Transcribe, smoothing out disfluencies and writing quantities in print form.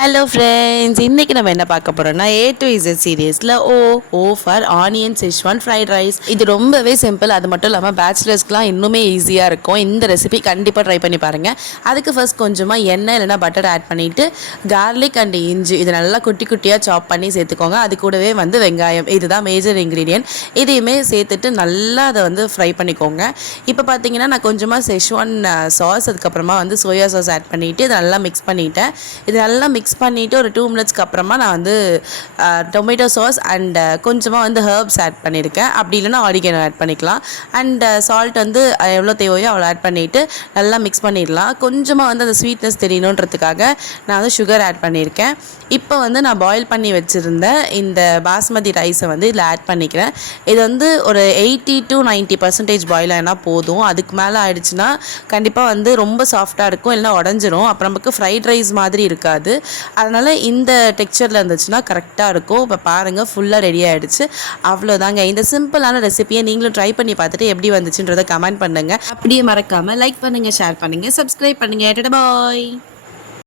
Hello friends, இன்றைக்கி நம்ம என்ன பார்க்க போகிறோம்னா A to Z சீரியஸில் O for onion schezwan fried rice. இது ரொம்பவே சிம்பிள். அது மட்டும் இல்லாமல் பேச்சுலர்ஸ்க்குலாம் இன்னுமே ஈஸியாக இருக்கும். இந்த ரெசிபி கண்டிப்பாக ட்ரை பண்ணி பாருங்கள். அதுக்கு ஃபர்ஸ்ட் கொஞ்சமாக எண்ணெய் இல்லைனா பட்டர் ஆட் பண்ணிவிட்டு கார்லிக் அண்ட் இஞ்சி இது நல்லா குட்டி குட்டியாக சாப் பண்ணி சேர்த்துக்கோங்க. அது கூடவே வெங்காயம், இதுதான் மேஜர் இன்க்ரீடியன்ட். இதையுமே சேர்த்துட்டு நல்லா அதை ஃப்ரை பண்ணிக்கோங்க. இப்போ பார்த்தீங்கன்னா நான் கொஞ்சமாக செஷ்வான் சாஸ், அதுக்கப்புறமா சோயா சாஸ் ஆட் பண்ணிவிட்டு இதை நல்லா மிக்ஸ் பண்ணிவிட்டேன். இது நல்லா மிக்ஸ் பண்ணிவிட்டு ஒரு 2 மினிட்ஸ்க்கு அப்புறமா நான் டொமேட்டோ சாஸ் அண்ட் கொஞ்சமாக ஹர்ப்ஸ் ஆட் பண்ணியிருக்கேன். அப்படி இல்லைனா ஆரிகேனோ ஆட் பண்ணிக்கலாம். அண்ட் சால்ட் எவ்வளோ தேவையோ அவ்வளோ ஆட் பண்ணிவிட்டு நல்லா மிக்ஸ் பண்ணிடலாம். கொஞ்சமாக அந்த ஸ்வீட்னஸ் தெரியணுன்றதுக்காக நான் சுகர் ஆட் பண்ணியிருக்கேன். இப்போ நான் பாயில் பண்ணி வச்சுருந்த இந்த பாஸ்மதி ரைஸை இதில் ஆட் பண்ணிக்கிறேன். இது ஒரு 80 to 90% பாயில் ஆனால் போதும். அதுக்கு மேலே ஆயிடுச்சுன்னா கண்டிப்பாக ரொம்ப சாஃப்டாக இருக்கும், இல்லைனா உடஞ்சிரும். அப்புறம் நமக்கு ஃப்ரைட் ரைஸ் மாதிரி இருக்காது. அதனால் இந்த டெக்ஸ்சரில் இருந்துச்சுன்னா கரெக்டாக இருக்கும். இப்போ பாருங்கள், ஃபுல்லாக ரெடி ஆகிடுச்சு. அவ்வளோதாங்க. இந்த சிம்பிளான ரெசிபியை நீங்களும் ட்ரை பண்ணி பார்த்துட்டு எப்படி வந்துச்சுன்றதை கமெண்ட் பண்ணுங்கள். அப்படியே மறக்காமல் லைக் பண்ணுங்கள், ஷேர் பண்ணுங்கள், சப்ஸ்கிரைப் பண்ணுங்கள். பாய்.